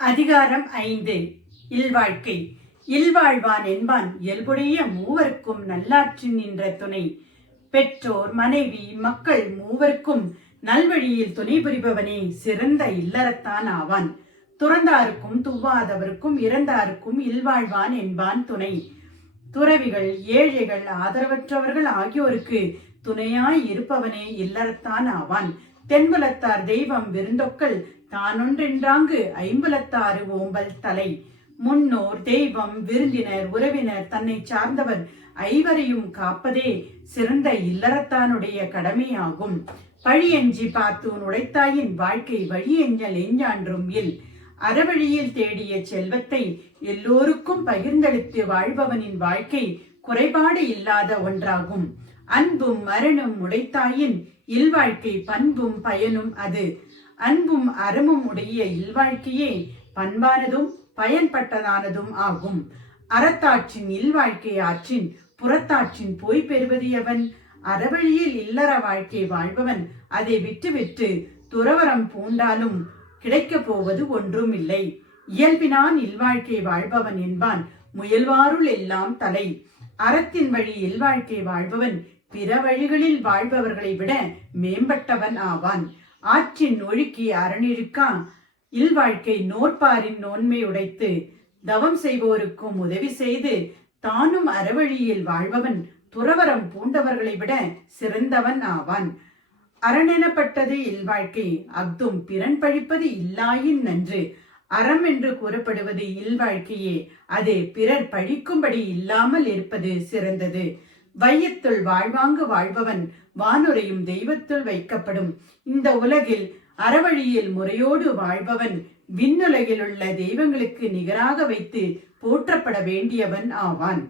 அதிகாரம் 5. இல்வாழ்க்கை. இல்வாழ்வான் என்பான் இயல்புடைய மூவருக்கும் நல்லாற்றி நின்ற துணை. பெற்றோர் மனைவி மக்கள் மூவருக்கும் நல்வழியில் துணை புரிபவனே சிறந்த இல்லறத்தான் ஆவான். துறந்தாருக்கும் துவாதவருக்கும் இறந்தாருக்கும் இல்வாழ்வான் என்பான் துணை. துறவிகள் ஏழைகள் ஆதரவற்றவர்கள் ஆகியோருக்கு துணையாய் இருப்பவனே இல்லறத்தான் ஆவான். தென்புலத்தார் தெய்வம் விருந்தொக்கல் தானொன்றென்றாங்கு ஐம்புலத்தாறு ஓம்பல் தலை. முன்னோர் தெய்வம் விருந்தினர் உறவினர் தன்னை சார்ந்தவர் ஐவரையும் காப்பதே சிறந்த இல்லறத்தானுடைய கடமையாகும். பழியஞ்சி பார்த்தூன் உடைத்தாயின் வாழ்க்கை வழியெஞ்சல் எஞ்சான்றும் இல். அறவழியில் தேடிய செல்வத்தை எல்லோருக்கும் பகிர்ந்தளித்து வாழ்பவனின் வாழ்க்கை குறைபாடு இல்லாத ஒன்றாகும். அன்பும் மரணம் உடைத்தாயின் இல்வாழ்க்கை பண்பும் பயனும் அது. அன்பும் அறமும் உடைய இல்வாழ்க்கையே பண்பானதும் பயன்பட்டதானதும் ஆகும். அறத்தாற்றின் இல்வாழ்க்கை ஆற்றின் புறத்தாற்றின் போய் பெறுவது எவன்? அறவழியில் இல்லற வாழ்க்கை வாழ்பவன் அதை விட்டுவிட்டு துறவரம் பூண்டாலும் கிடைக்கப் போவது ஒன்றும் இல்லை. இயல்பினான் இல்வாழ்க்கை வாழ்பவன் என்பான் முயல்வாருள் எல்லாம் தலை. அறத்தின் வழி இல்வாழ்க்கை வாழ்பவன் பிற வழிகளில் வாழ்பவர்களை விட மேம்பட்டவன் ஆவான். ஆற்றின் ஒழுக்கி அரணிழுக்கா இல்வாழ்க்கை நோற்பாரின் நோன்மை உடைத்து. தவம் செய்வோருக்கும் உதவி செய்து தானும் அறவழியில் வாழ்பவன் துறவரம் பூண்டவர்களை விட சிறந்தவன் ஆவான். அரணெனப்பட்டது இல்வாழ்க்கை அஃதும் பிறன் பழிப்பது இல்லாயின் நன்று. அறம் என்று கூறப்படுவது இல்வாழ்க்கையே, அது பிறர் பழிக்கும்படி இல்லாமல் இருப்பது சிறந்தது. வையத்துள் வாழ்வாங்கு வாழ்பவன் வானுரையும் தெய்வத்துள் வைக்கப்படும். இந்த உலகில் அறவழியில் முறையோடு வாழ்பவன் விண்ணுலகில் உள்ள தெய்வங்களுக்கு நிகராக வைத்து போற்றப்பட வேண்டியவன் ஆவான்.